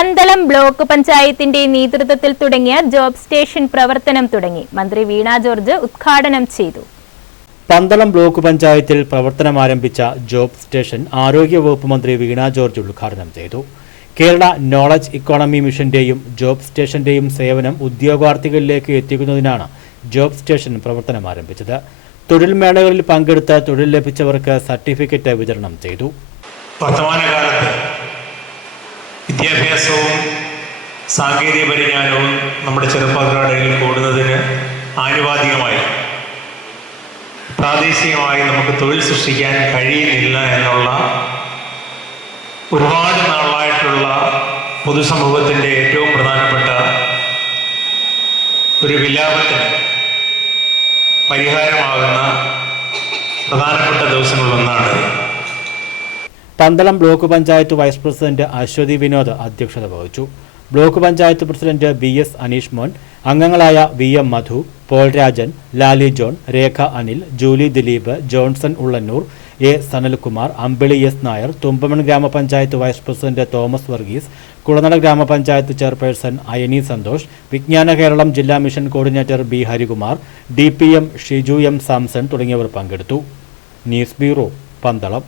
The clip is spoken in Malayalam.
പന്തളം ബ്ലോക്ക് പഞ്ചായത്തിന്റെ നേതൃത്വത്തിൽ തുടങ്ങിയ ജോബ് സ്റ്റേഷൻ പ്രവർത്തനം തുടങ്ങി. മന്ത്രി വീണ ജോർജ് ഉദ്ഘാടനം ചെയ്തു. പന്തളം ബ്ലോക്ക് പഞ്ചായത്തിൽ പ്രവർത്തനം ആരംഭിച്ച ജോബ് സ്റ്റേഷൻ ആരോഗ്യ വകുപ്പ് മന്ത്രി വീണ ജോർജ് ഉദ്ഘാടനം ചെയ്തു. കേരള നോളജ് ഇക്കോണമി മിഷന്റെയും ജോബ് സ്റ്റേഷന്റെയും സേവനം ഉദ്യോഗാർത്ഥികളിലേക്ക് എത്തിക്കുന്നതിനാണ് ജോബ് സ്റ്റേഷൻ പ്രവർത്തനം ആരംഭിച്ചത്. തൊഴിൽ മേളകളിൽ പങ്കെടുത്ത് തൊഴിൽ ലഭിച്ചവർക്ക് സർട്ടിഫിക്കറ്റ് വിതരണം ചെയ്തു. വർത്തമാനകാലത്ത് വിദ്യാഭ്യാസവും സാങ്കേതിക പരിജ്ഞാനവും നമ്മുടെ ചെറുപ്പക്കാരുടെ കൂടുന്നതിന് ആനുപാതികമായി പ്രാദേശികമായി നമുക്ക് തൊഴിൽ സൃഷ്ടിക്കാൻ കഴിയുന്നില്ല എന്നുള്ള ഒരുപാട് നാളായിട്ടുള്ള പൊതുസമൂഹത്തിന്റെ ഏറ്റവും പ്രധാനപ്പെട്ട ഒരു വിലാപത്തിന് പരിഹാരമാകുന്ന പ്രധാനപ്പെട്ട ദിവസങ്ങളിലൊന്നാണ് Pandalam block panchayat vice president Aswathi Vinod അധ്യക്ഷത വഹിച്ചു. Block panchayat president B S Aneesh Mon അംഗങ്ങളായ V M Madhu Paul Rajan Lali John Rekha Anil Julie Dileep Johnson Ullannoor A Sanalkumar Ambili S Nair Thumpamon ഗ്രാമപഞ്ചായത്ത് വൈസ് പ്രസിഡന്റ് തോമസ് വർഗീസ് കുളനട ഗ്രാമപഞ്ചായത്ത് ചെയർപേഴ്സൺ അയനി സന്തോഷ് വിജ്ഞാന കേരളം ജില്ലാ mission coordinator B Harikumar D P M Shiju M Samson തുടങ്ങിയവർ പങ്കെടുത്തു. News bureau Pandalam.